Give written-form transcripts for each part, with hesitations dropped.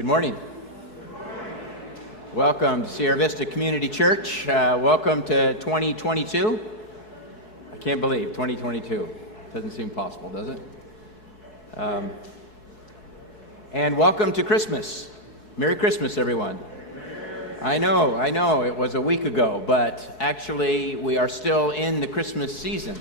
Good morning. Welcome to Sierra Vista Community Church. Welcome to 2022. I can't believe 2022. Doesn't seem possible, does it? And welcome to Christmas. Merry Christmas, everyone. I know, it was a week ago, but actually we are still in the Christmas season,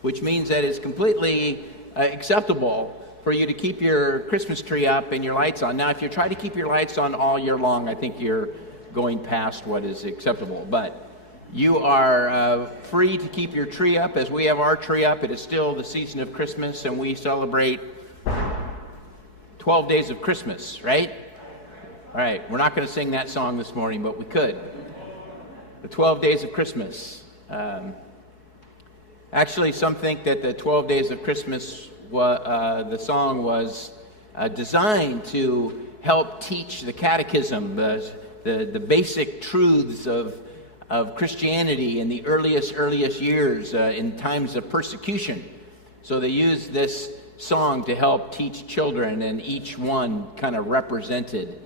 which means that it's completely acceptable for you to keep your Christmas tree up and your lights on. Now, if you try to keep your lights on all year long, I think you're going past what is acceptable. But you are free to keep your tree up as we have our tree up. It is still the season of Christmas, and we celebrate 12 days of Christmas, right? All right, we're not going to sing that song this morning, but we could. The 12 days of Christmas. Actually, some think that the 12 days of Christmas, the song was designed to help teach the catechism, the basic truths of Christianity in the earliest years in times of persecution. So they used this song to help teach children, and each one kind of represented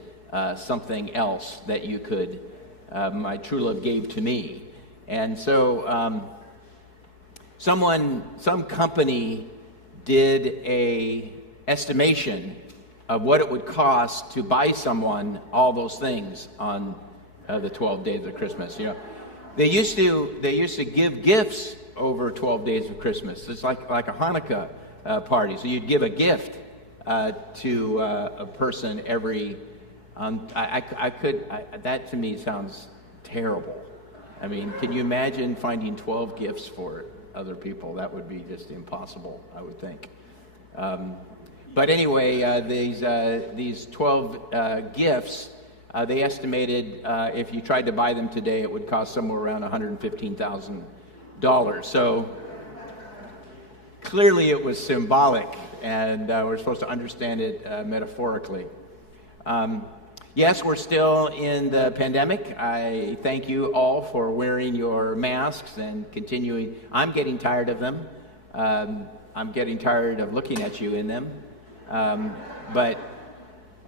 something else that you could, my true love gave to me. And so some company did a estimation of what it would cost to buy someone all those things on the 12 days of Christmas. You know, they used to give gifts over 12 days of Christmas. It's like a Hanukkah party. So you'd give a gift to a person every. That to me sounds terrible. I mean, can you imagine finding 12 gifts for other people? That would be just impossible, I would think. But anyway, these 12 gifts, they estimated if you tried to buy them today, it would cost somewhere around $115,000. So clearly it was symbolic, and we're supposed to understand it metaphorically. Yes, we're still in the pandemic. I thank you all for wearing your masks and continuing. I'm getting tired of them. I'm getting tired of looking at you in them. But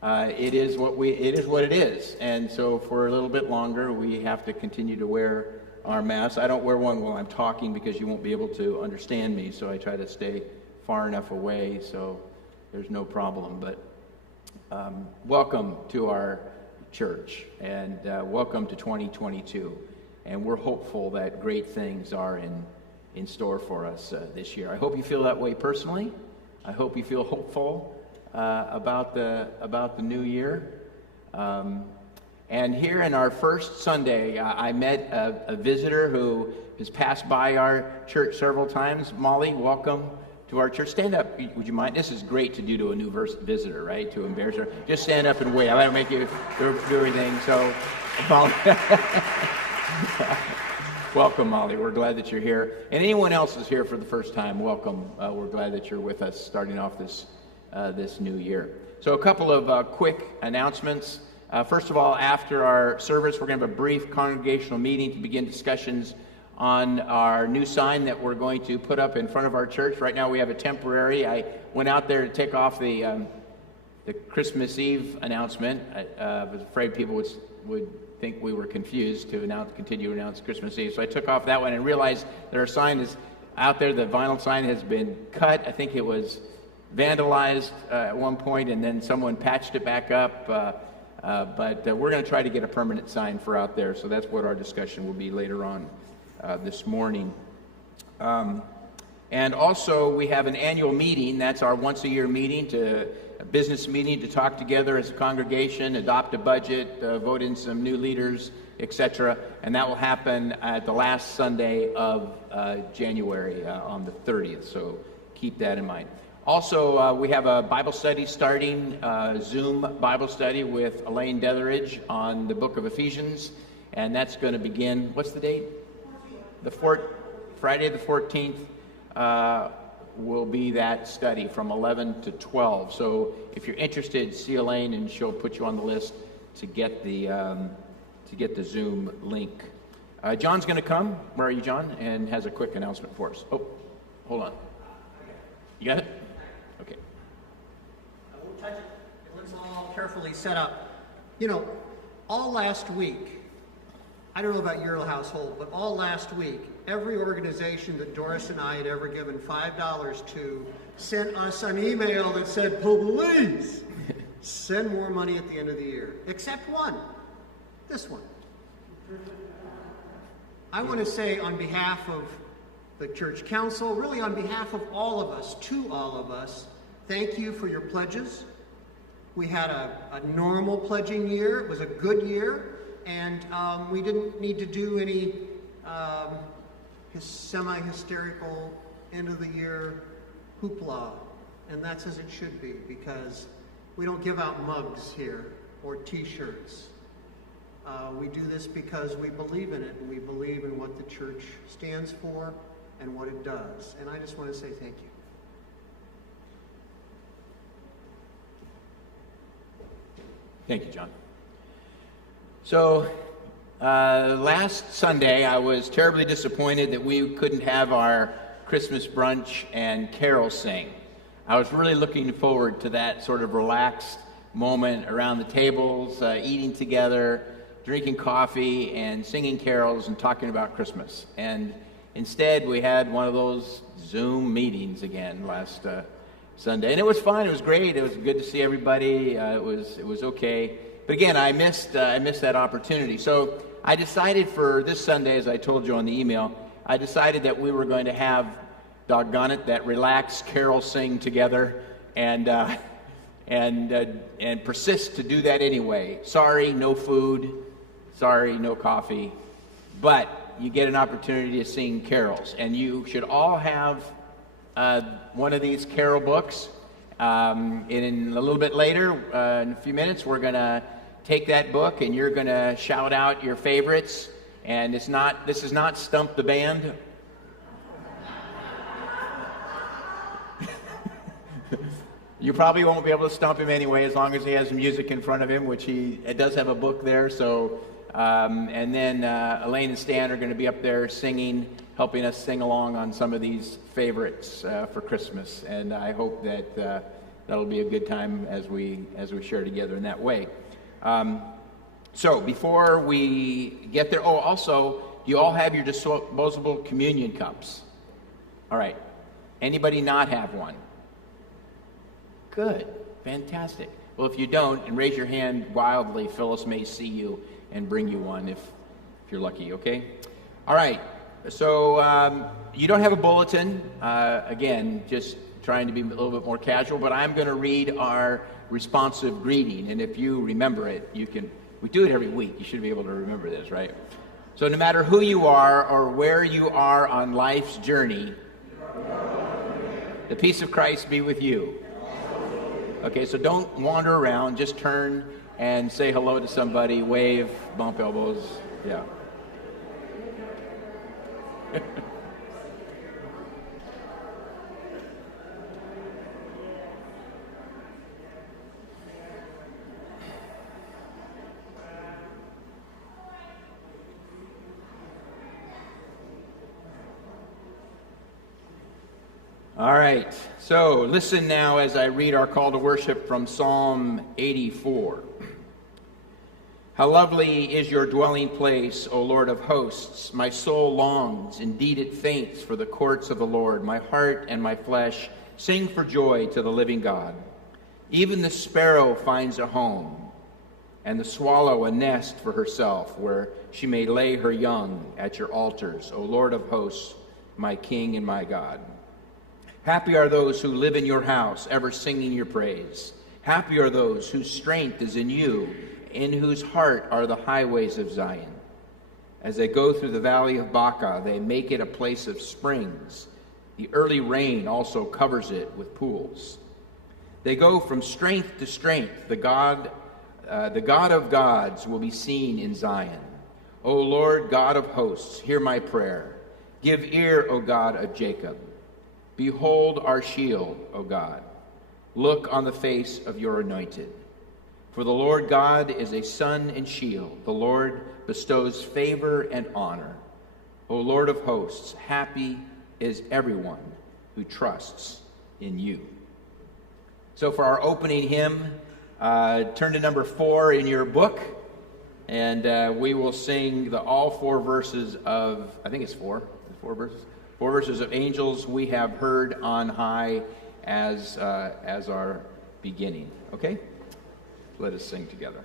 it is what it is. And so for a little bit longer, we have to continue to wear our masks. I don't wear one while I'm talking because you won't be able to understand me. So I try to stay far enough away so there's no problem. But welcome to our church, and welcome to 2022. And we're hopeful that great things are in store for us this year. I hope you feel that way personally. I hope you feel hopeful about the new year. And here in our first Sunday, I met a visitor who has passed by our church several times. Molly, welcome to our church. Stand up, would you mind? This is great to do to a new visitor, right? To embarrass her. Just stand up and wait. I don't make you do everything. So, Molly. Welcome, Molly. We're glad that you're here. And anyone else is here for the first time, welcome. We're glad that you're with us starting off this new year. So a couple of quick announcements. First of all, after our service, we're going to have a brief congregational meeting to begin discussions on our new sign that we're going to put up in front of our church. Right now we have a temporary. I went out there to take off the Christmas Eve announcement. I was afraid people would think we were confused to continue to announce Christmas Eve. So I took off that one and realized that our sign is out there. The vinyl sign has been cut. I think it was vandalized at one point, and then someone patched it back up. But we're going to try to get a permanent sign for out there. So that's what our discussion will be later on this morning. And also we have an annual meeting. That's our once-a-year meeting, a business meeting to talk together as a congregation, adopt a budget, vote in some new leaders, etc. And that will happen at the last Sunday of January on the 30th. So keep that in mind. Also, we have a Bible study starting, Zoom Bible study with Elaine Detheridge on the book of Ephesians. And that's going to begin, what's the date? Friday the 14th will be that study from 11 to 12. So if you're interested, see Elaine and she'll put you on the list to get the Zoom link. John's going to come. Where are you, John? And has a quick announcement for us. Oh, hold on. You got it? Okay. We'll touch it. It looks all carefully set up. You know, all last week, I don't know about your household, but all last week, every organization that Doris and I had ever given $5 to sent us an email that said, please send more money at the end of the year. Except one, this one. I want to say on behalf of the church council, really on behalf of all of us, to all of us, thank you for your pledges. We had a normal pledging year. It was a good year, and we didn't need to do any semi-hysterical end-of-the-year hoopla, and that's as it should be, because we don't give out mugs here or T-shirts. We do this because we believe in it, and we believe in what the church stands for and what it does, and I just want to say thank you. Thank you, John. So, last Sunday, I was terribly disappointed that we couldn't have our Christmas brunch and carol sing. I was really looking forward to that sort of relaxed moment around the tables, eating together, drinking coffee, and singing carols and talking about Christmas. And instead, we had one of those Zoom meetings again last Sunday, and it was fun. It was great. It was good to see everybody. It was okay. But again, I missed that opportunity. So I decided for this Sunday, as I told you on the email, I decided that we were going to have, doggone it, that relaxed carol sing together, and persist to do that anyway. Sorry, no food. Sorry, no coffee. But you get an opportunity to sing carols, and you should all have one of these carol books. In a little bit later, in a few minutes, we're going to take that book and you're going to shout out your favorites. And this is not Stump the Band. You probably won't be able to stump him anyway, as long as he has music in front of him, which it does have a book there. So, and then Elaine and Stan are going to be up there singing, helping us sing along on some of these favorites for Christmas, and I hope that that'll be a good time as we share together in that way. So before we get there, also, you all have your disposable communion cups. All right. Anybody not have one? Good. Fantastic. Well, if you don't, and raise your hand wildly, Phyllis may see you and bring you one if you're lucky, okay? All right. So you don't have a bulletin. Again, just trying to be a little bit more casual, but I'm going to read our responsive greeting, and if you remember it, we do it every week. You should be able to remember this, right? So no matter who you are or where you are on life's journey, the peace of Christ be with you. Okay, so don't wander around. Just turn and say hello to somebody, wave, bump elbows. Yeah. All right, so listen now as I read our call to worship from Psalm 84. How lovely is your dwelling place, O Lord of hosts! My soul longs, indeed it faints, for the courts of the Lord. My heart and my flesh sing for joy to the living God. Even the sparrow finds a home, and the swallow a nest for herself, where she may lay her young at your altars, O Lord of hosts, my King and my God. Happy are those who live in your house, ever singing your praise. Happy are those whose strength is in you, in whose heart are the highways of Zion. As they go through the valley of Baca, they make it a place of springs. The early rain also covers it with pools. They go from strength to strength. The God of gods will be seen in Zion. O Lord, God of hosts, hear my prayer. Give ear, O God of Jacob. Behold our shield, O God. Look on the face of your anointed. For the Lord God is a sun and shield. The Lord bestows favor and honor. O Lord of hosts, happy is everyone who trusts in you. So for our opening hymn, turn to number 4 in your book, and we will sing all 4 verses of, I think it's 4 verses? 4 verses of Angels We Have Heard on High as our beginning. Okay? Let us sing together.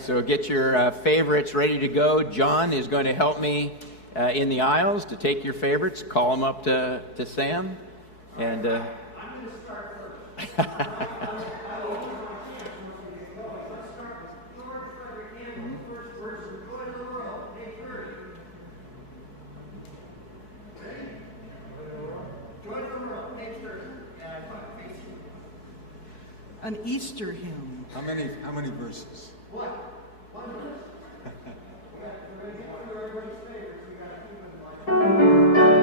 So get your favorites ready to go. John is going to help me in the aisles to take your favorites. Call them up to Sam. And I'm going to start first. An Easter hymn. How many verses? One verse. We're going to get through everybody's favorites. We got to keep them like.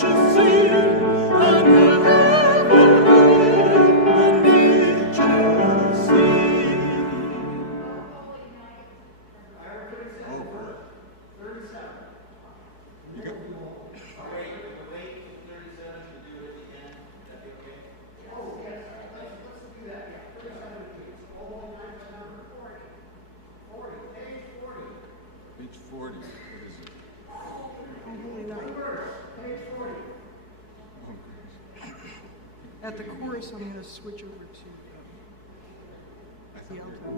Just 40. What is it? Holy night. At the chorus, I'm going to switch over to the alto.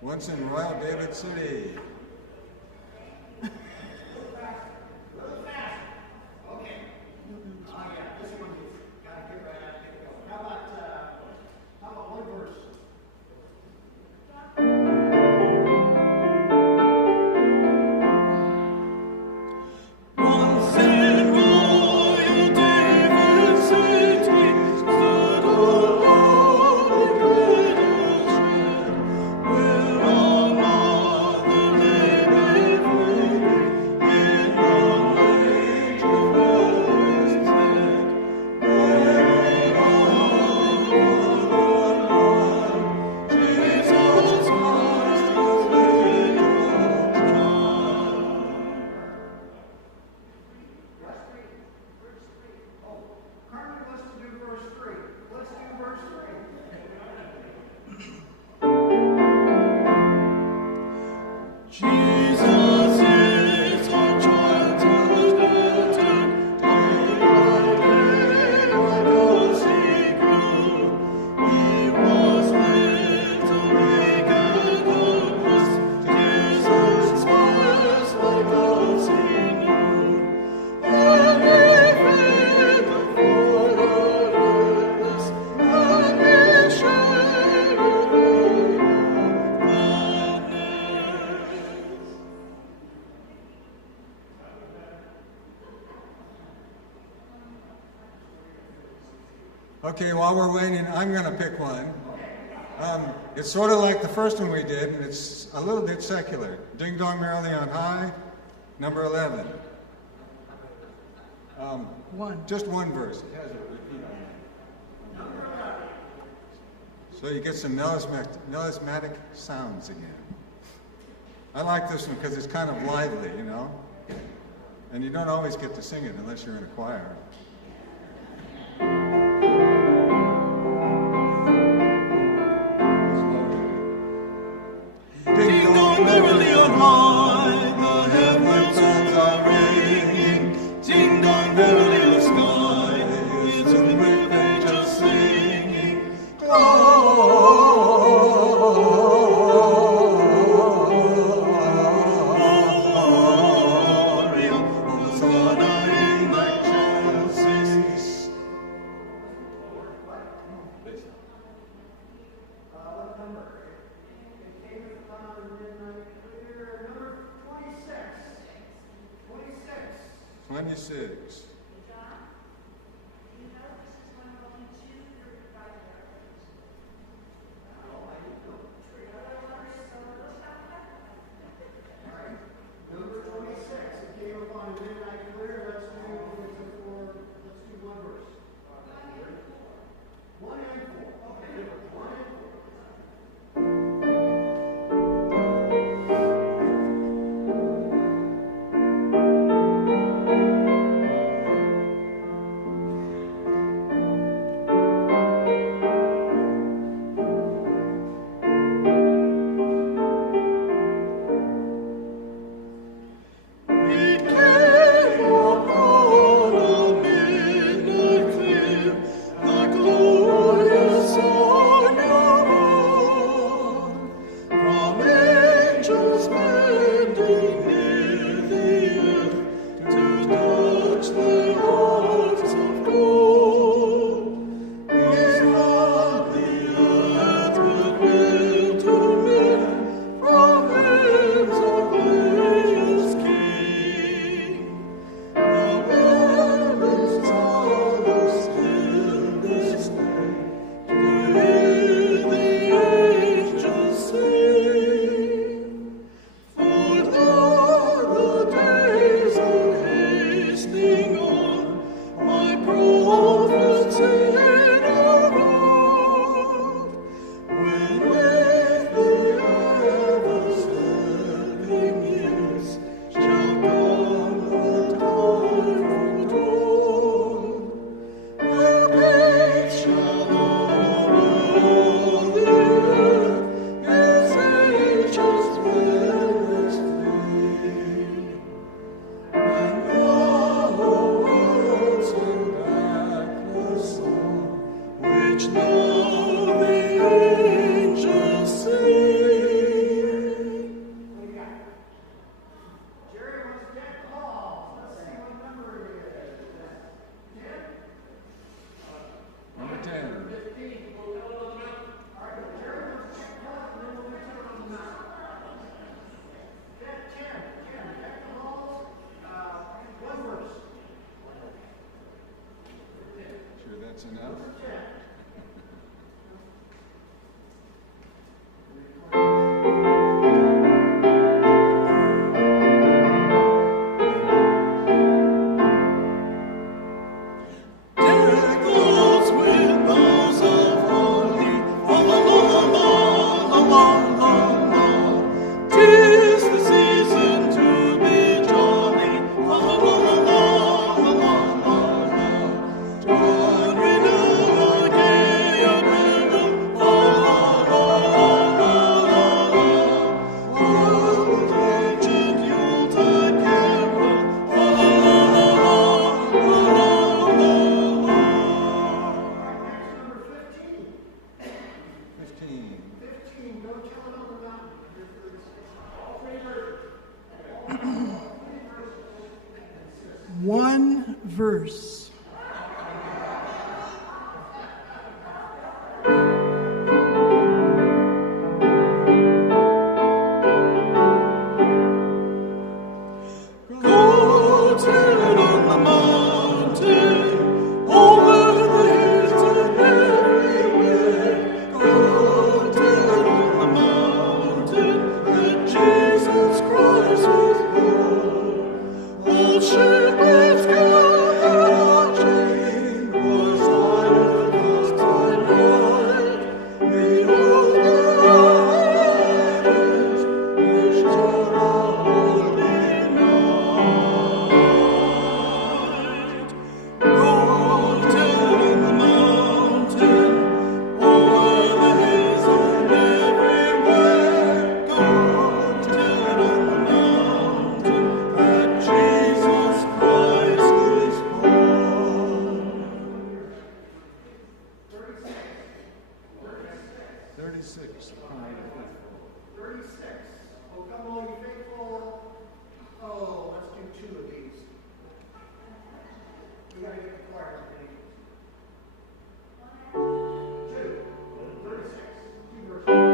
Once in Royal David City. Where all Okay, while we're waiting, I'm going to pick one. It's sort of like the first one we did, and it's a little bit secular. Ding Dong Merrily on High, number 11. Just one verse. It has a repeat on it. So you get some melismatic sounds again. I like this one because it's kind of lively, you know? And you don't always get to sing it unless you're in a choir. Ding dong merrily on high, the heavens are ringing. Ding dong merrily in the sky, it's a great angel singing. Gloria, Hosanna in the excelsis. What number? It came upon midnight clear. Number 26. 26. 26. Number 26. It came upon midnight clear. Let's do one verse. 1 and 4. Okay. 1 and 4. It came upon a midnight clear, the glorious Son of God, from angels bending near the earth to touch the arms of God. His love the earth would will to men from heaven's glorious King. The heavens are the stillness day to hear the angels sing. For now the days are hastening on, my prophets in abroad, when with the ever-serving years shall come the time of dawn, where peace shall over the earth, as angels bless thee. And thou, O world, send back the song which now the angels sing. What do you got? Jerry wants Jack Hall. Let's see what number it is. 10? Number 10. 15. All right, Jerry wants Jack Hall, and then we'll be telling on the mountain. 10. Jack Hall, one verse. Sure that's enough? Death goes with boughs of holly, la la la la la la la la. 'Tis the season to be jolly, la la la la la la la la. John renew again your heaven, la la la la la la. World ancient Yuletide carol, la la la la la la la. Number 15. 15. 15. Go tell it on the mountain. All three verses. One verse. Go tell it on the mountain, over the hills and 36. Oh, come all you faithful. Oh, let's do 2 of these. We gotta get the choir today. 2, 36, 2 verses.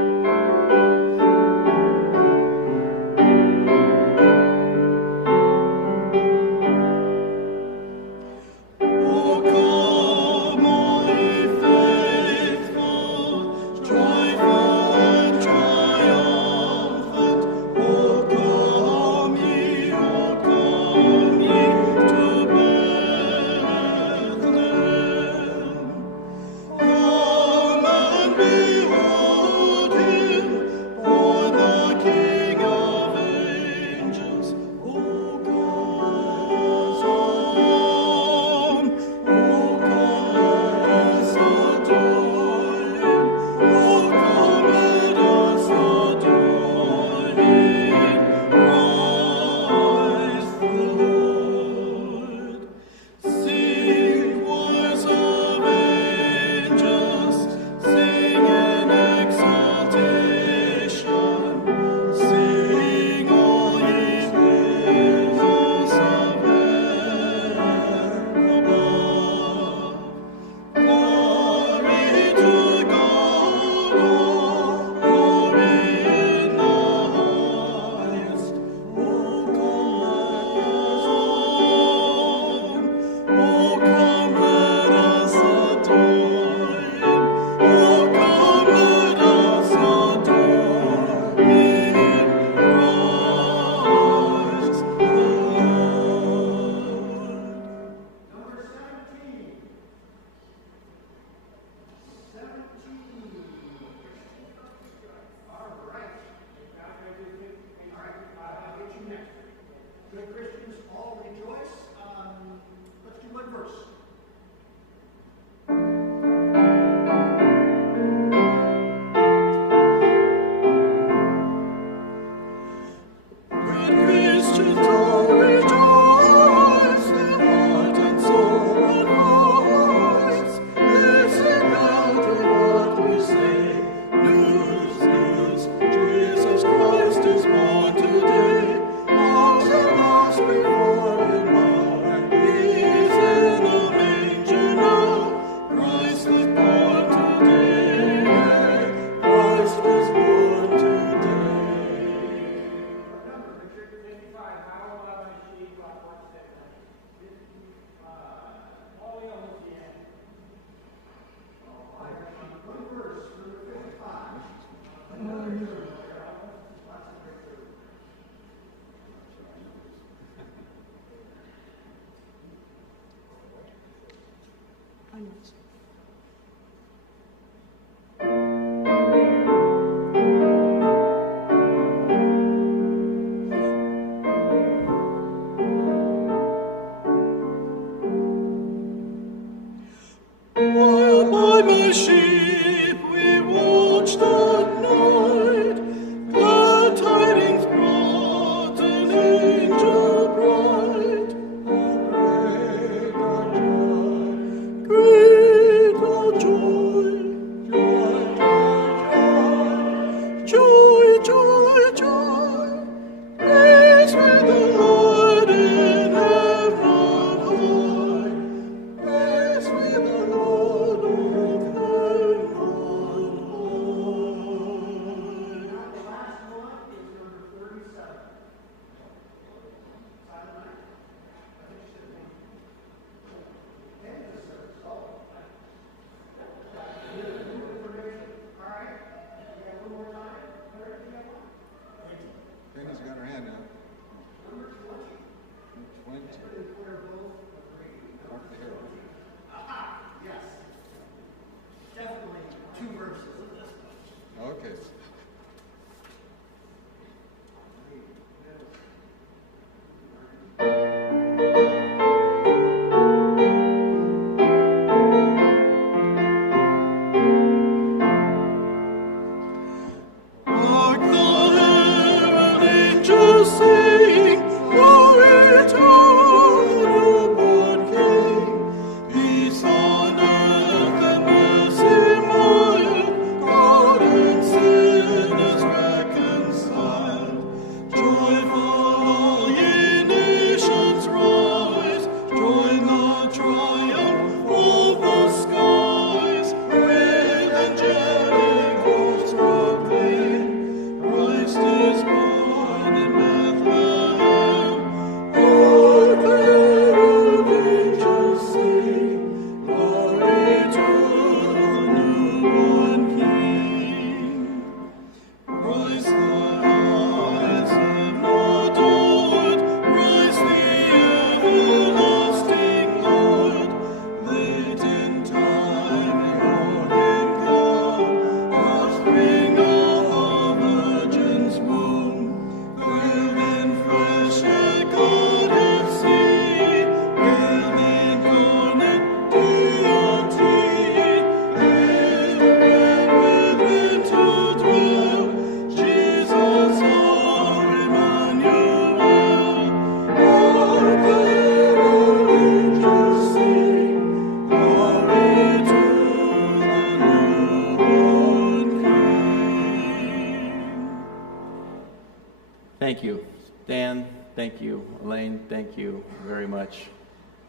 Thank you, Dan. Thank you, Elaine. Thank you very much,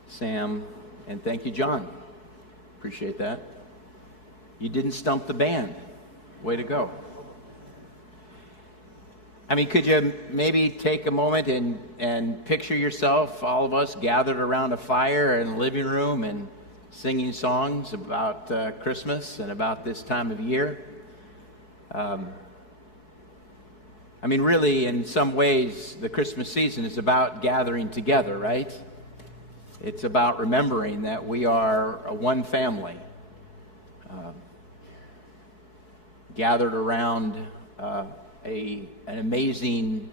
Sam. And thank you, John. Appreciate that. You didn't stump the band. Way to go. I mean, could you maybe take a moment and picture yourself, all of us gathered around a fire in the living room and singing songs about Christmas and about this time of year? I mean, really, in some ways, the Christmas season is about gathering together, right? It's about remembering that we are a one family, gathered around an amazing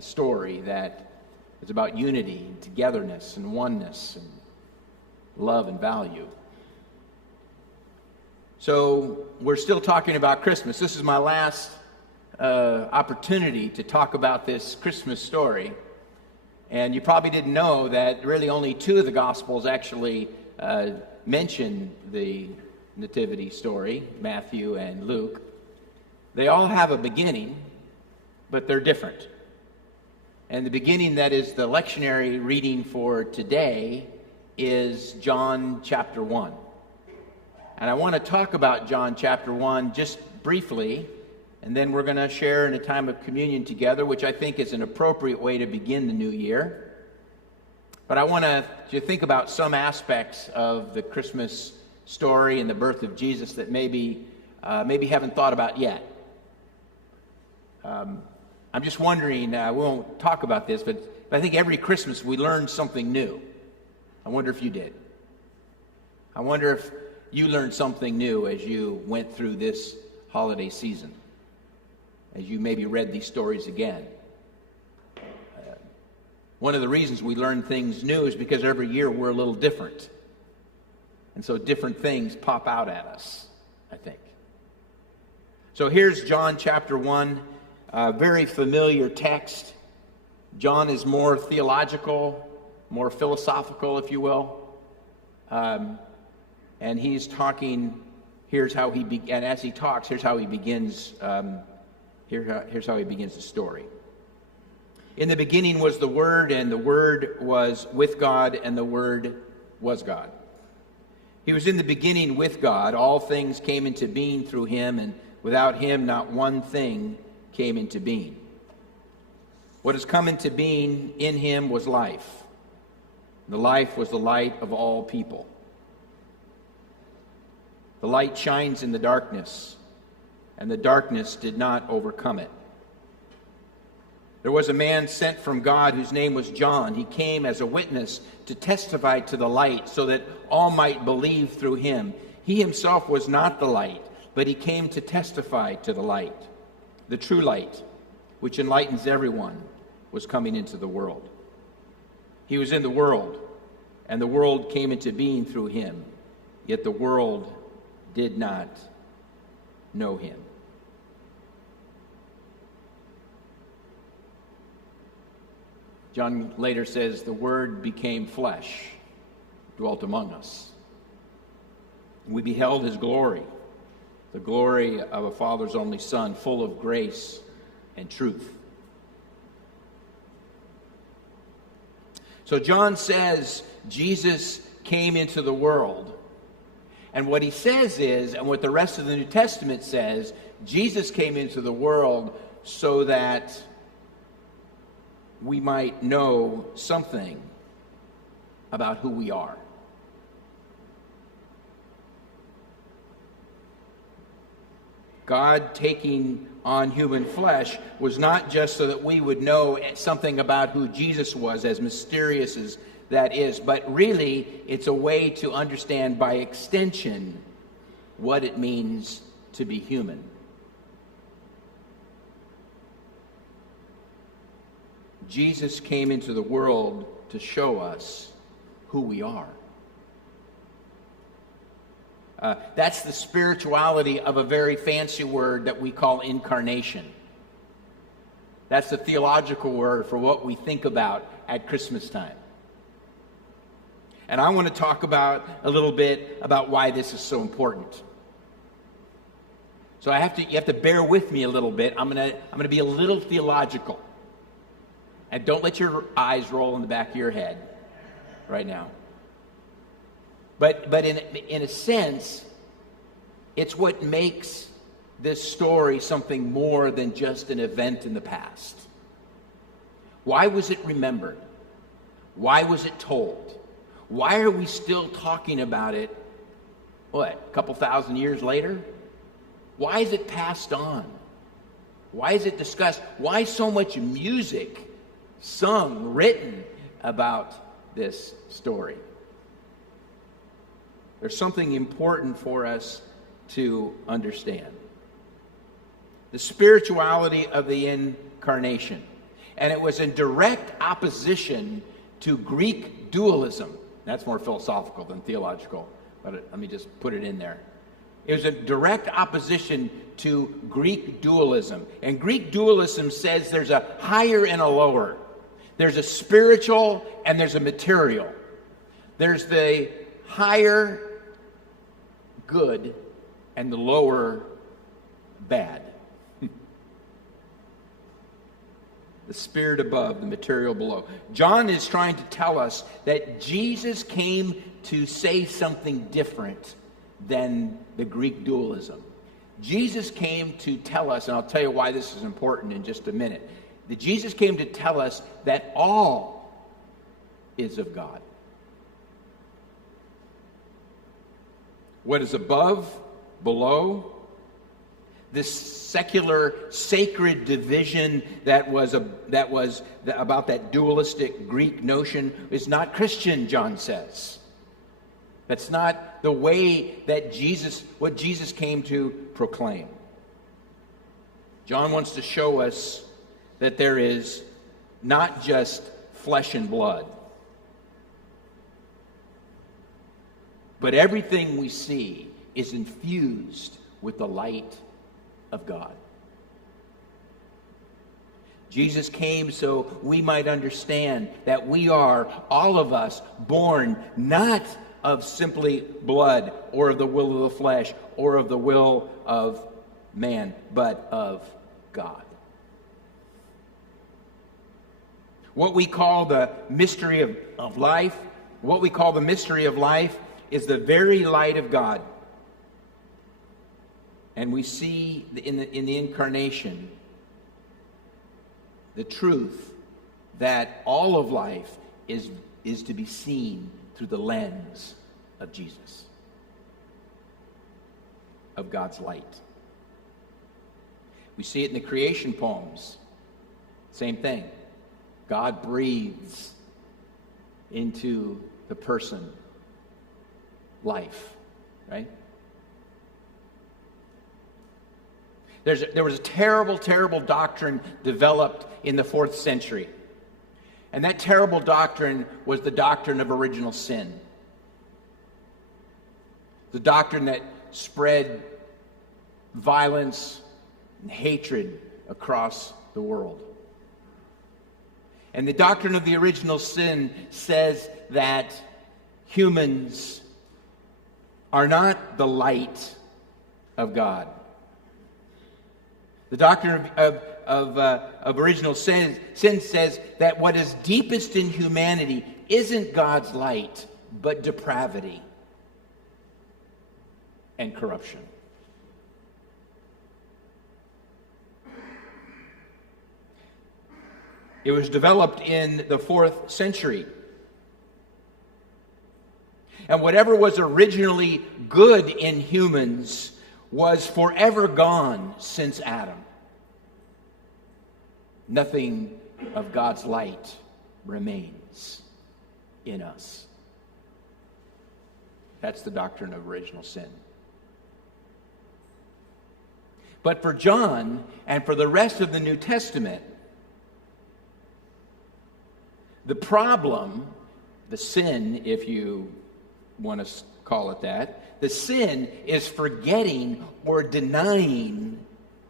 story that is about unity and togetherness and oneness and love and value. So we're still talking about Christmas. This is my last opportunity to talk about this Christmas story. And you probably didn't know that really only two of the Gospels actually mention the Nativity story, Matthew and Luke. They all have a beginning, but they're different. And the beginning that is the lectionary reading for today is John chapter 1. And I want to talk about John chapter 1 just briefly, and then we're going to share in a time of communion together, which I think is an appropriate way to begin the new year. But I want to think about some aspects of the Christmas story and the birth of Jesus that maybe haven't thought about yet. I'm just wondering, we won't talk about this, but I think every Christmas we learn something new. I wonder if you did. I wonder if you learned something new as you went through this holiday season, as you maybe read these stories again. One of the reasons we learn things new is because every year we're a little different. And so different things pop out at us, I think. So here's John chapter 1, a very familiar text. John is more theological, more philosophical, if you will. And he's talking, here's how he and as he talks, here's how he begins, here's how he begins the story. In the beginning was the Word, and the Word was with God, and the Word was God. He was in the beginning with God. All things came into being through him, and without him not one thing came into being. What has come into being in him was life. The life was the light of all people. The light shines in the darkness, and the darkness did not overcome it. There was a man sent from God whose name was John. He came as a witness to testify to the light so that all might believe through him. He himself was not the light, but he came to testify to the light. The true light, which enlightens everyone, was coming into the world. He was in the world, and the world came into being through him, yet the world did not know him. John later says, the Word became flesh, dwelt among us. We beheld his glory, the glory of a Father's only Son, full of grace and truth. So John says Jesus came into the world. And what he says is, and what the rest of the New Testament says, Jesus came into the world so that we might know something about who we are. God taking on human flesh was not just so that we would know something about who Jesus was, as mysterious as that is, but really it's a way to understand by extension what it means to be human. Jesus came into the world to show us who we are. That's the spirituality of a very fancy word that we call incarnation. That's the theological word for what we think about at Christmas time. And I want to talk about a little bit about why this is so important. So you have to bear with me a little bit. I'm going to be a little theological. And don't let your eyes roll in the back of your head right now. But in a sense, it's what makes this story something more than just an event in the past. Why was it remembered? Why was it told? Why are we still talking about it, a couple thousand years later? Why is it passed on? Why is it discussed? Why so much music sung, written about this story? There's something important for us to understand. The spirituality of the incarnation. And it was in direct opposition to Greek dualism. That's more philosophical than theological, but let me just put it in there. It was a direct opposition to Greek dualism. And Greek dualism says there's a higher and a lower. There's a spiritual and there's a material. There's the higher good and the lower bad. The spirit above, the material below. John is trying to tell us that Jesus came to say something different than the Greek dualism. Jesus came to tell us, and I'll tell you why this is important in just a minute, that Jesus came to tell us that all is of God. What is above, below, this secular, sacred division that was about that dualistic Greek notion is not Christian, John says. That's not the way that what Jesus came to proclaim. John wants to show us that there is not just flesh and blood, but everything we see is infused with the light of God. Jesus came so we might understand that we are, all of us, born not of simply blood or of the will of the flesh or of the will of man, but of God. What we call the mystery of life, is the very light of God. And we see in the incarnation the truth that all of life is to be seen through the lens of Jesus, of God's light. We see it in the creation poems. Same thing. God breathes into the person life, right? There was a terrible, terrible doctrine developed in the 4th century. And that terrible doctrine was the doctrine of original sin. The doctrine that spread violence and hatred across the world. And the doctrine of the original sin says that humans are not the light of God. The doctrine of original sin says that what is deepest in humanity isn't God's light, but depravity and corruption. It was developed in the 4th century. And whatever was originally good in humans was forever gone since Adam. Nothing of God's light remains in us. That's the doctrine of original sin. But for John and for the rest of the New Testament, the problem, the sin, if you want to call it that, the sin is forgetting or denying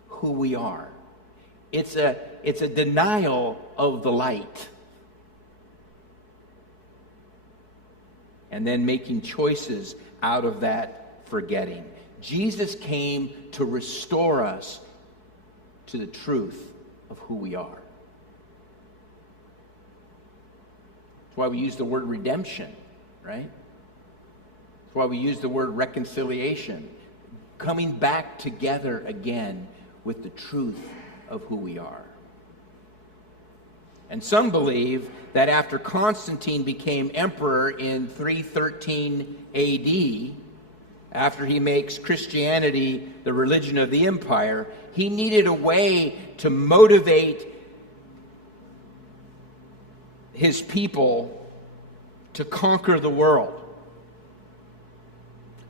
who we are. It's a denial of the light. And then making choices out of that forgetting. Jesus came to restore us to the truth of who we are. That's why we use the word redemption, right? That's why we use the word reconciliation. Coming back together again with the truth of who we are. And some believe that after Constantine became emperor in 313 AD, after he makes Christianity the religion of the empire, he needed a way to motivate his people to conquer the world,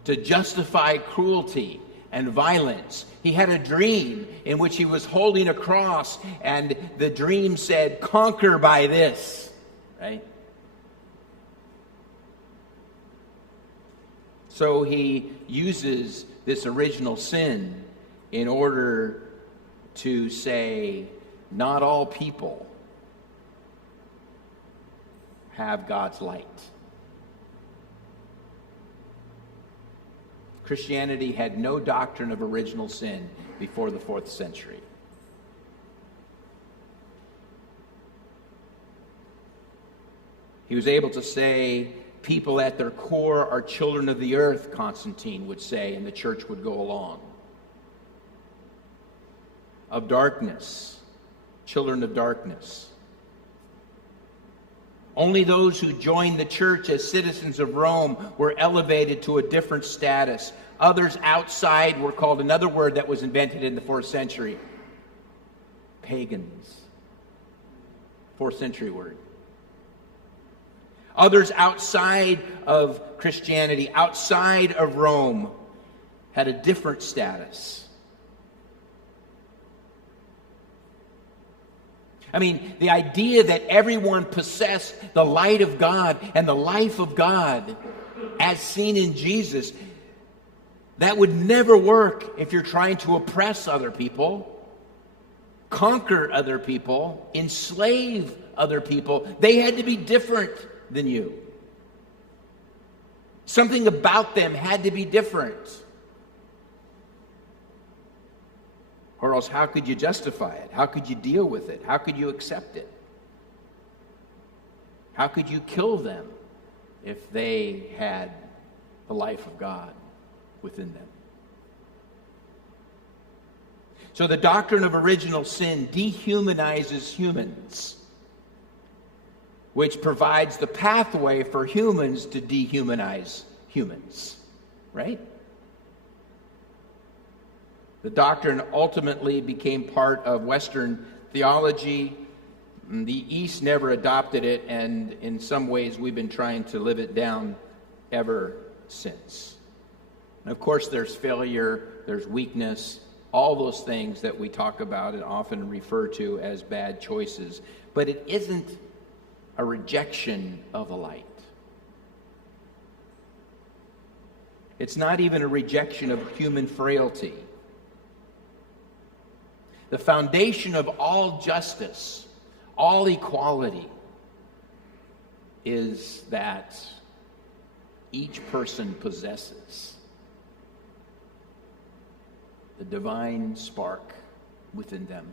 to justify cruelty and violence. He had a dream in which he was holding a cross, and the dream said, "Conquer by this," right? So he uses this original sin in order to say, not all people have God's light. Christianity had no doctrine of original sin before the 4th century. He was able to say, people at their core are children of the earth, Constantine would say, and the church would go along. Of darkness, children of darkness. Only those who joined the church as citizens of Rome were elevated to a different status. Others outside were called another word that was invented in the 4th century. Pagans. 4th century word. Others outside of Christianity, outside of Rome, had a different status. I mean, the idea that everyone possessed the light of God and the life of God as seen in Jesus, that would never work if you're trying to oppress other people, conquer other people, enslave other people. They had to be different than you. Something about them had to be different. Or else how could you justify it? How could you deal with it? How could you accept it? How could you kill them if they had the life of God within them? So the doctrine of original sin dehumanizes humans, which provides the pathway for humans to dehumanize humans, right? The doctrine ultimately became part of Western theology. The East never adopted it, and in some ways we've been trying to live it down ever since. And of course there's failure, there's weakness, all those things that we talk about and often refer to as bad choices. But it isn't a rejection of the light. It's not even a rejection of human frailty. The foundation of all justice, all equality, is that each person possesses the divine spark within them.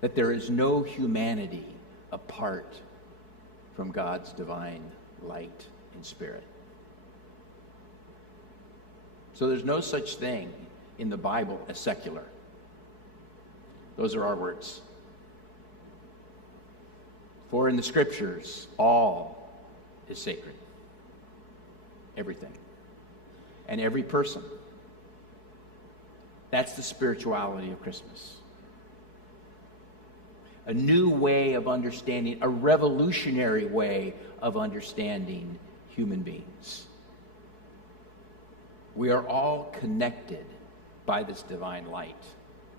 That there is no humanity apart from God's divine light and spirit. So there's no such thing in the Bible as secular. Those are our words. For in the Scriptures, all is sacred. Everything. And every person. That's the spirituality of Christmas. A new way of understanding, a revolutionary way of understanding human beings. We are all connected by this divine light.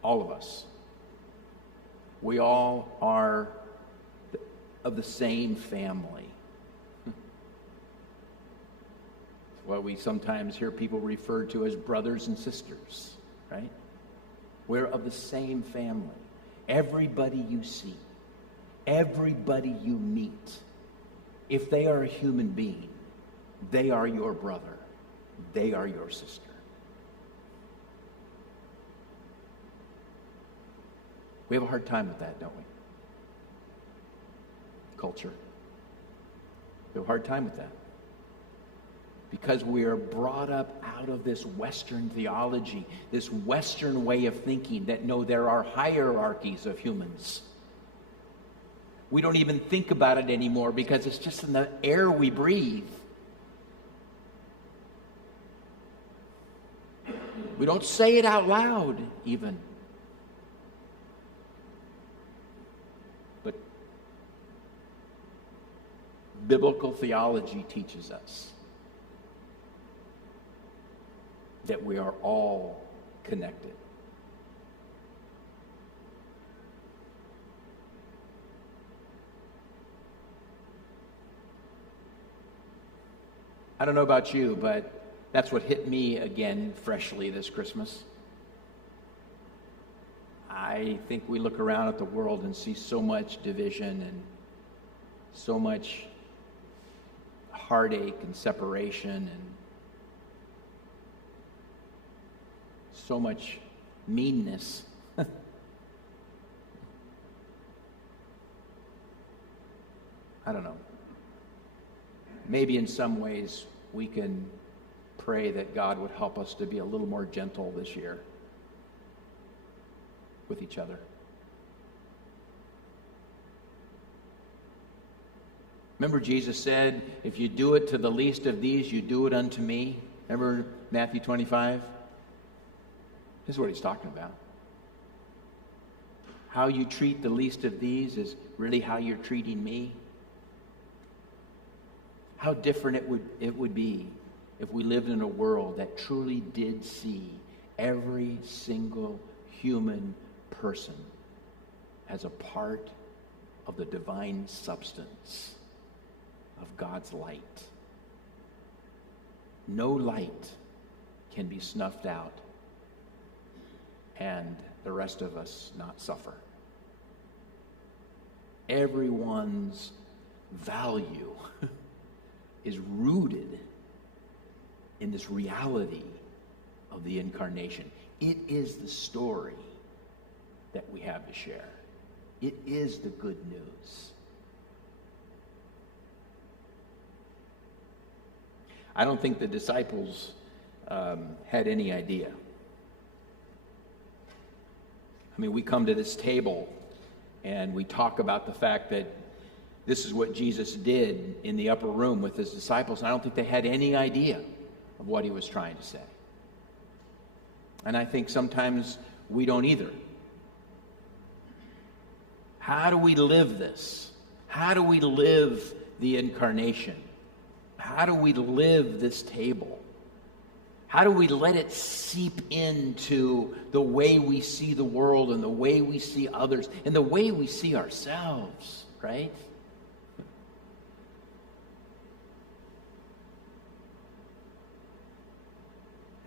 All of us. We all are of the same family. That's why we sometimes hear people referred to as brothers and sisters, right? We're of the same family. Everybody you see, everybody you meet, if they are a human being, they are your brother, they are your sister. We have a hard time with that, don't we? Culture. We have a hard time with that. Because we are brought up out of this Western theology, this Western way of thinking that no, there are hierarchies of humans. We don't even think about it anymore because it's just in the air we breathe. We don't say it out loud even. But biblical theology teaches us that we are all connected. I don't know about you, but that's what hit me again freshly this Christmas. I think we look around at the world and see so much division and so much heartache and separation and so much meanness. I don't know. Maybe in some ways we can pray that God would help us to be a little more gentle this year with each other. Remember Jesus said, if you do it to the least of these, you do it unto me. Remember Matthew 25? This is what he's talking about. How you treat the least of these is really how you're treating me. How different it would be if we lived in a world that truly did see every single human person as a part of the divine substance of God's light. No light can be snuffed out and the rest of us not suffer. Everyone's value is rooted in this reality of the incarnation. It is the story that we have to share. It is the good news. I don't think the disciples had any idea. I mean, we come to this table and we talk about the fact that this is what Jesus did in the upper room with his disciples. And I don't think they had any idea of what he was trying to say. And I think sometimes we don't either. How do we live this? How do we live the incarnation? How do we live this table? How do we let it seep into the way we see the world and the way we see others and the way we see ourselves, right?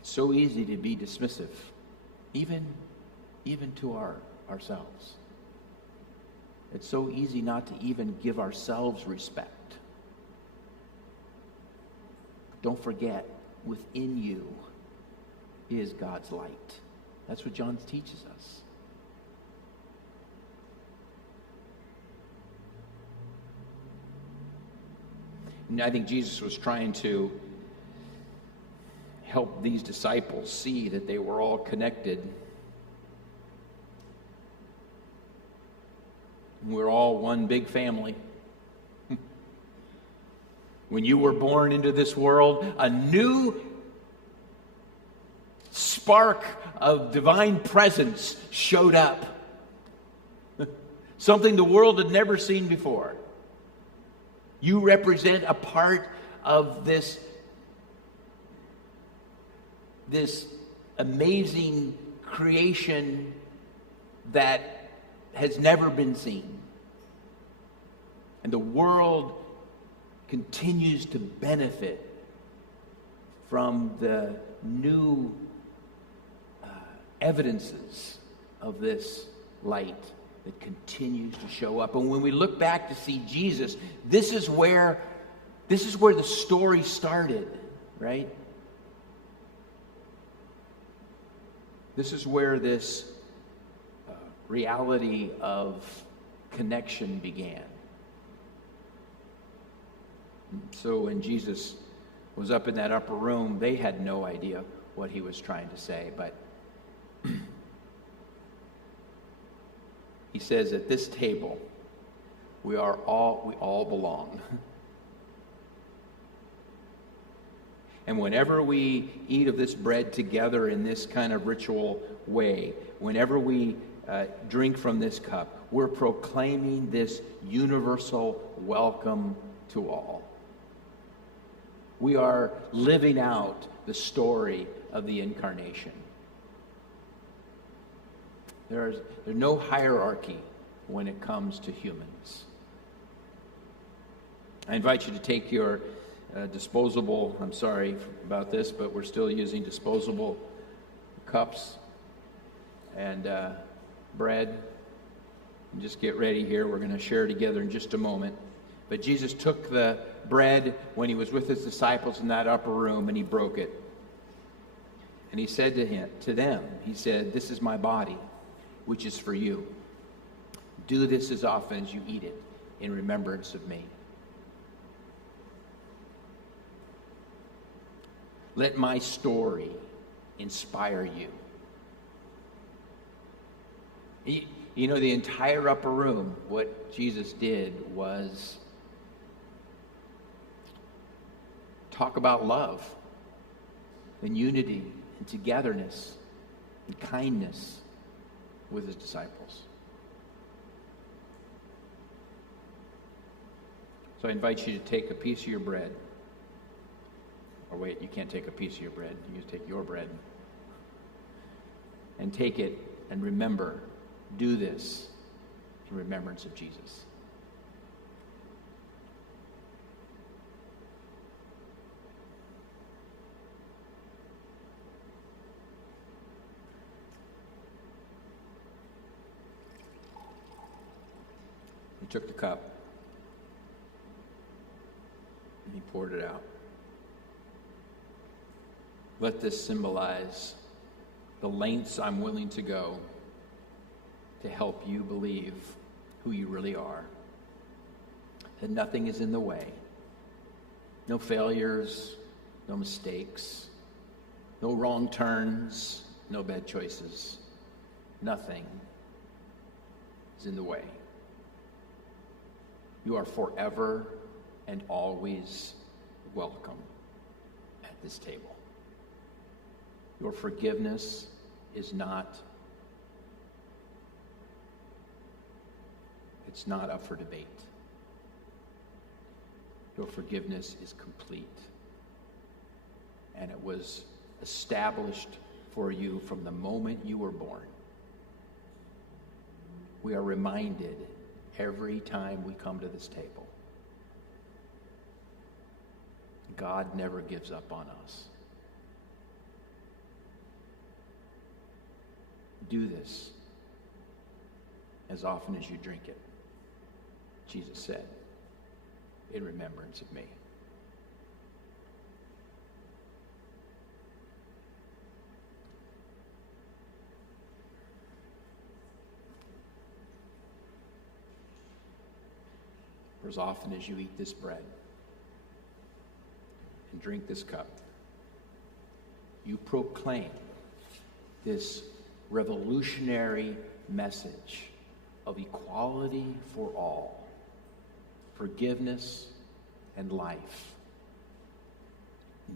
It's so easy to be dismissive, even to ourselves. It's so easy not to even give ourselves respect. Don't forget, within you is God's light. That's what John teaches us. And I think Jesus was trying to help these disciples see that they were all connected. We're all one big family. When you were born into this world, a new spark of divine presence showed up. Something the world had never seen before. You represent a part of this amazing creation that has never been seen. And the world continues to benefit from the new evidences of this light that continues to show up. And when we look back to see Jesus, this is where the story started, right? This is where this reality of connection began. So when Jesus was up in that upper room, they had no idea what he was trying to say, but he says, at this table, we all belong. And whenever we eat of this bread together in this kind of ritual way, whenever we drink from this cup, we're proclaiming this universal welcome to all. We are living out the story of the incarnation. There's no hierarchy when it comes to humans. I invite you to take your disposable, I'm sorry about this, but we're still using disposable cups and bread. And just get ready here. We're going to share together in just a moment. But Jesus took the bread when he was with his disciples in that upper room, and he broke it. And he said to them, he said, "This is my body, which is for you. Do this as often as you eat it in remembrance of me." Let my story inspire you. You know, the entire upper room, what Jesus did was talk about love and unity and togetherness and kindness with his disciples. So I invite you to take a piece of your bread. Or wait, you can't take a piece of your bread. You just take your bread. And take it and remember, do this in remembrance of Jesus. He took the cup and he poured it out. Let this symbolize the lengths I'm willing to go to help you believe who you really are. That nothing is in the way. No failures, no mistakes, no wrong turns, no bad choices. Nothing is in the way. You are forever and always welcome at this table. Your forgiveness is not, it's not up for debate. Your forgiveness is complete. And it was established for you from the moment you were born. We are reminded every time we come to this table. God never gives up on us. Do this as often as you drink it, Jesus said, in remembrance of me. For as often as you eat this bread and drink this cup, you proclaim this revolutionary message of equality for all, forgiveness and life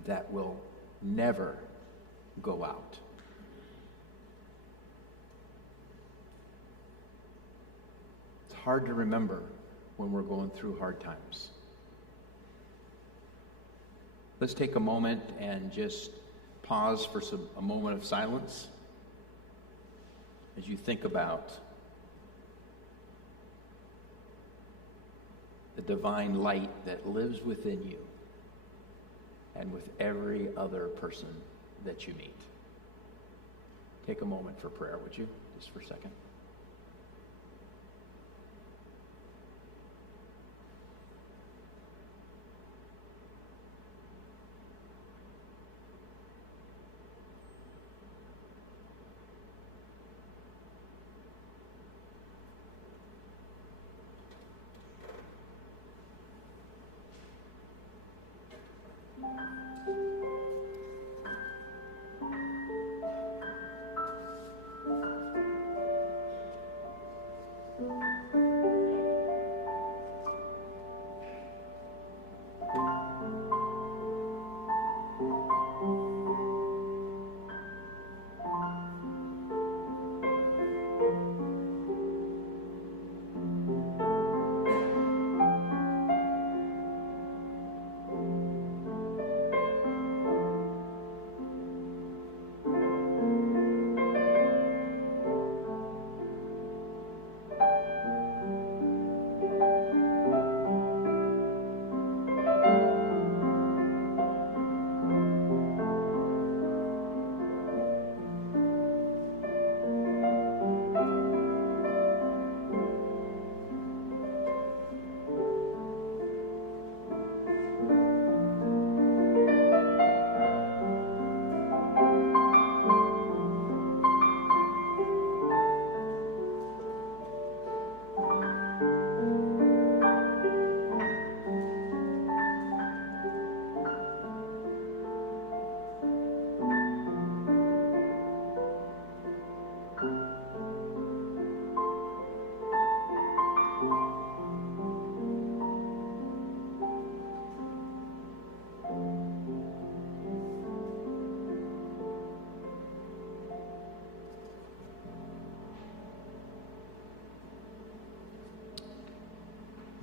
that will never go out. It's hard to remember when we're going through hard times. Let's take a moment and just pause for a moment of silence as you think about the divine light that lives within you and with every other person that you meet. Take a moment for prayer, would you? Just for a second.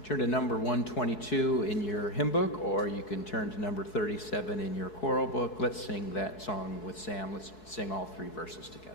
Turn to number 122 in your hymn book, or you can turn to number 37 in your choral book. Let's sing that song with Sam. Let's sing all three verses together.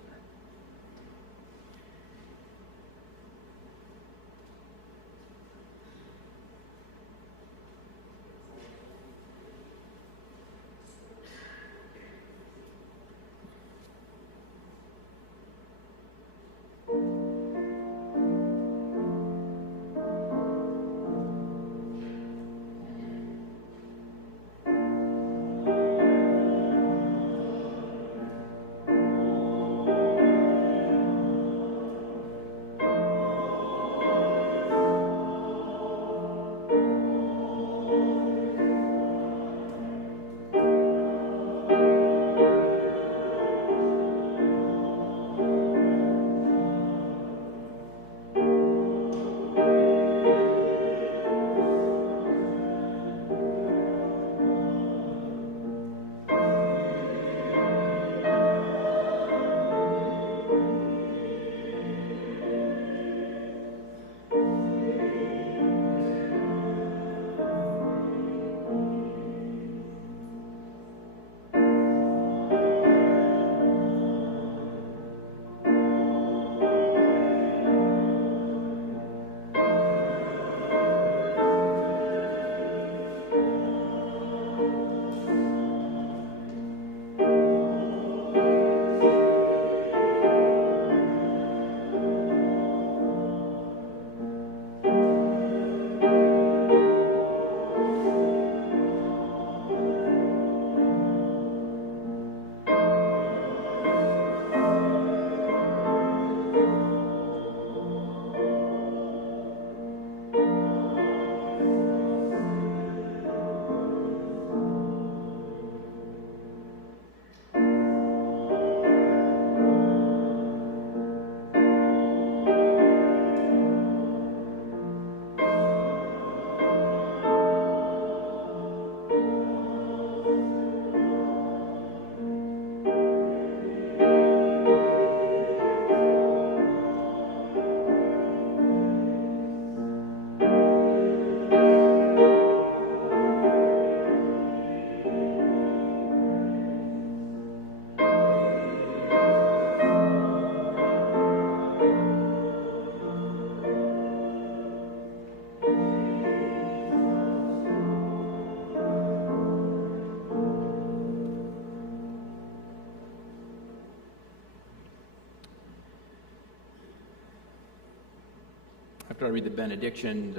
After I read the benediction,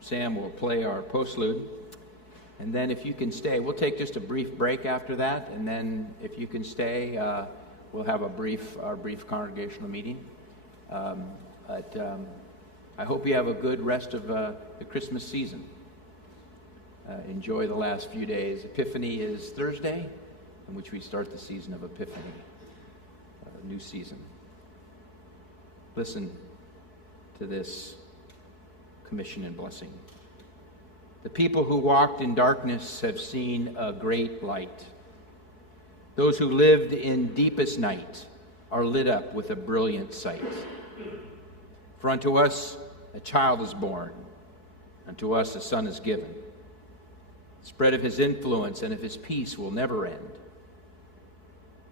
Sam will play our postlude. And then if you can stay, we'll take just a brief break after that. And then if you can stay, we'll have our brief congregational meeting. I hope you have a good rest of the Christmas season. Enjoy the last few days. Epiphany is Thursday, in which we start the season of Epiphany, a new season. Listen to this commission and blessing. The people who walked in darkness have seen a great light. Those who lived in deepest night are lit up with a brilliant sight. For unto us a child is born, unto us a son is given. The spread of his influence and of his peace will never end.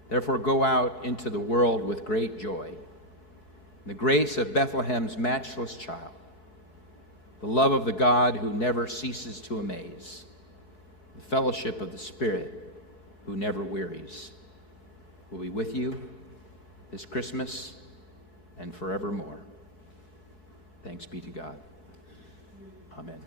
Therefore go out into the world with great joy. The grace of Bethlehem's matchless child, the love of the God who never ceases to amaze, the fellowship of the Spirit who never wearies, will be with you this Christmas and forevermore. Thanks be to God. Amen.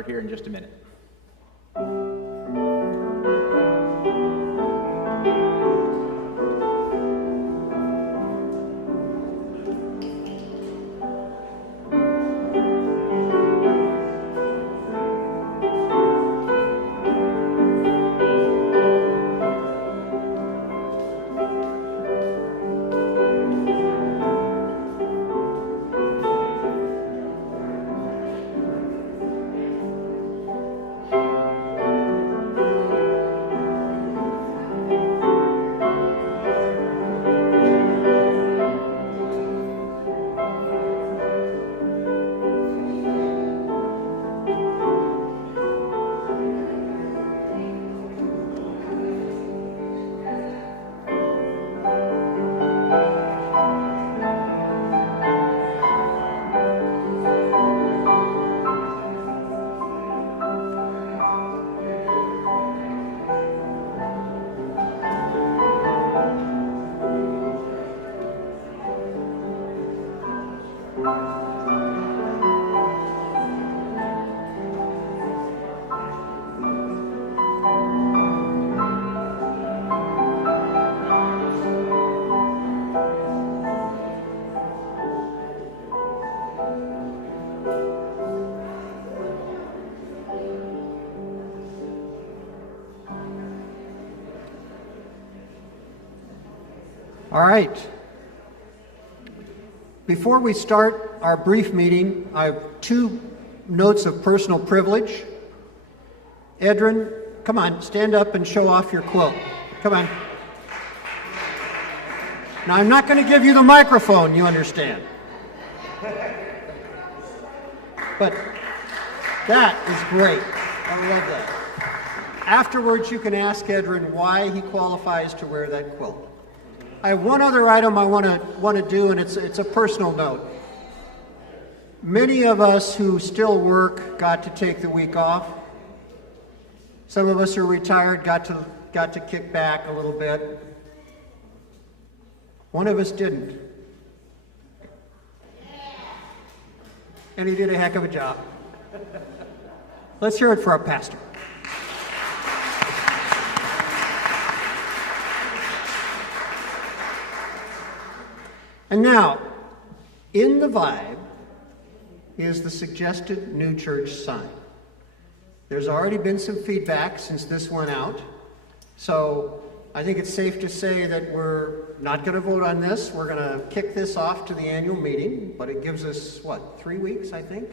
start here in just a minute. All right. Before we start our brief meeting, I have 2 notes of personal privilege. Edrin, come on, stand up and show off your quilt. Come on. Now, I'm not going to give you the microphone, you understand. But that is great. I love that. Afterwards, you can ask Edrin why he qualifies to wear that quilt. I have one other item I want to do, and it's a personal note. Many of us who still work got to take the week off. Some of us who are retired got to kick back a little bit. One of us didn't. And he did a heck of a job. Let's hear it for our pastor. And now, in the vibe is the suggested new church sign. There's already been some feedback since this went out, so I think it's safe to say that we're not going to vote on this. We're going to kick this off to the annual meeting, but it gives us, 3 weeks, I think,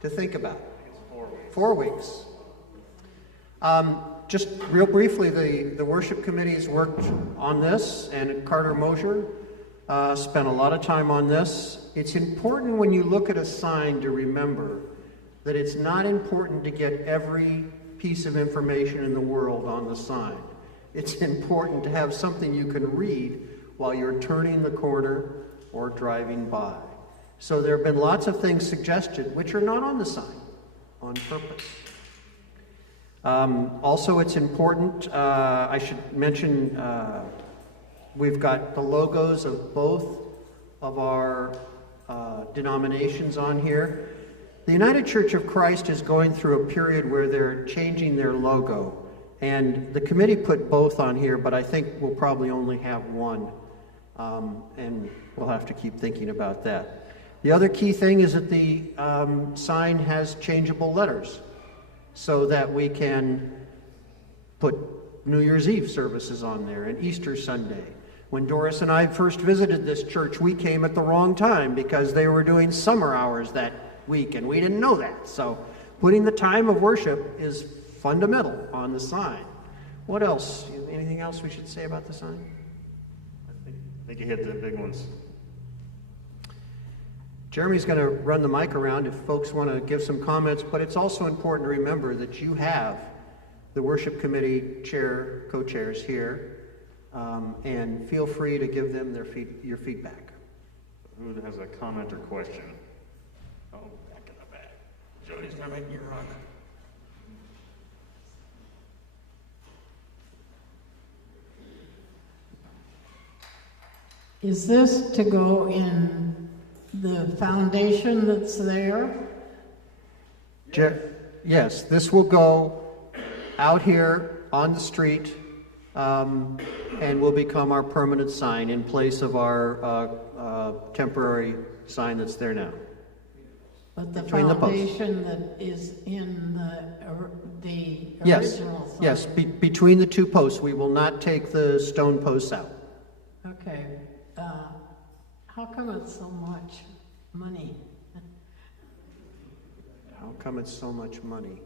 to think about it. It's 4 weeks. 4 weeks. Just real briefly, the worship committee's worked on this, and Carter Mosier spent a lot of time on this. It's important when you look at a sign to remember that it's not important to get every piece of information in the world on the sign. It's important to have something you can read while you're turning the corner or driving by. So there have been lots of things suggested which are not on the sign on purpose. Also, it's important, I should mention, we've got the logos of both of our denominations on here. The United Church of Christ is going through a period where they're changing their logo. And the committee put both on here, but I think we'll probably only have one. And we'll have to keep thinking about that. The other key thing is that the sign has changeable letters so that we can put New Year's Eve services on there and Easter Sunday. When Doris and I first visited this church, we came at the wrong time because they were doing summer hours that week, and we didn't know that. So putting the time of worship is fundamental on the sign. What else? Anything else we should say about the sign? I think you hit the big ones. Jeremy's going to run the mic around if folks want to give some comments, but it's also important to remember that you have the worship committee co-chairs here, and feel free to give them your feedback. Who has a comment or question? Oh, back in the back. Jody's gonna make me run. Is this to go in the foundation that's there? Yes, this will go out here on the street and will become our permanent sign in place of our temporary sign that's there now. But the Between the posts. foundation that is in the Yes, original sign. yes, between the two posts. We will not take the stone posts out. Okay. How come it's so much money? How come it's so much money?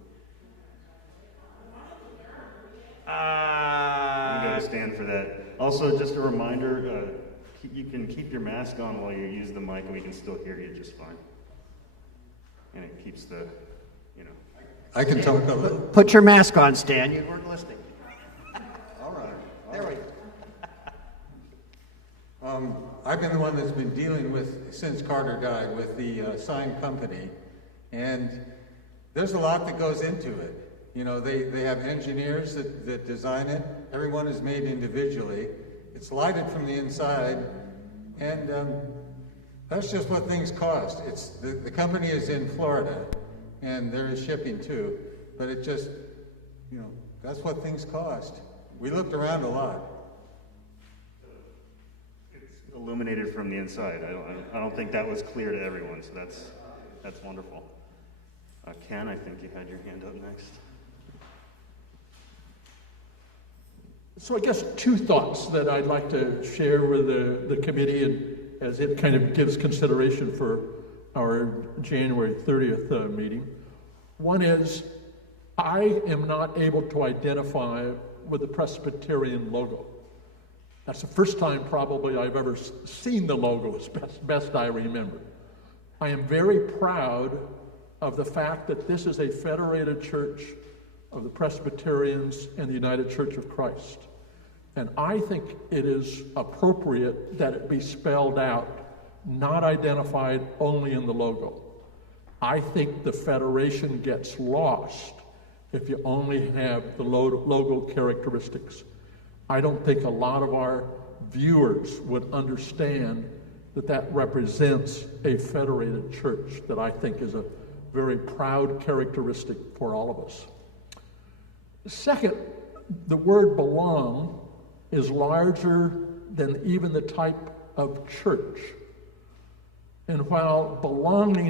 I'm going to stand for that. Also, just a reminder, you can keep your mask on while you use the mic and we can still hear you just fine. And it keeps the, I can talk a little. Put your mask on, Stan. You weren't listening. All right. There we go. I've been the one that's been dealing with, since Carter died, with the sign company. And there's a lot that goes into it. You know, they have engineers that design it. Everyone is made individually. It's lighted from the inside. And that's just what things cost. It's the company is in Florida, and there is shipping too. But it just, that's what things cost. We looked around a lot. it's illuminated from the inside. I don't think that was clear to everyone, so that's wonderful. Ken, I think you had your hand up next. So I guess two thoughts that I'd like to share with the committee and as it kind of gives consideration for our January 30th meeting. One is, I am not able to identify with the Presbyterian logo. That's the first time probably I've ever seen the logo, as best I remember. I am very proud of the fact that this is a federated church of the Presbyterians and the United Church of Christ. And I think it is appropriate that it be spelled out, not identified only in the logo. I think the federation gets lost if you only have the logo characteristics. I don't think a lot of our viewers would understand that that represents a federated church that I think is a very proud characteristic for all of us. Second, the word belong is larger than even the type of church. And while belonging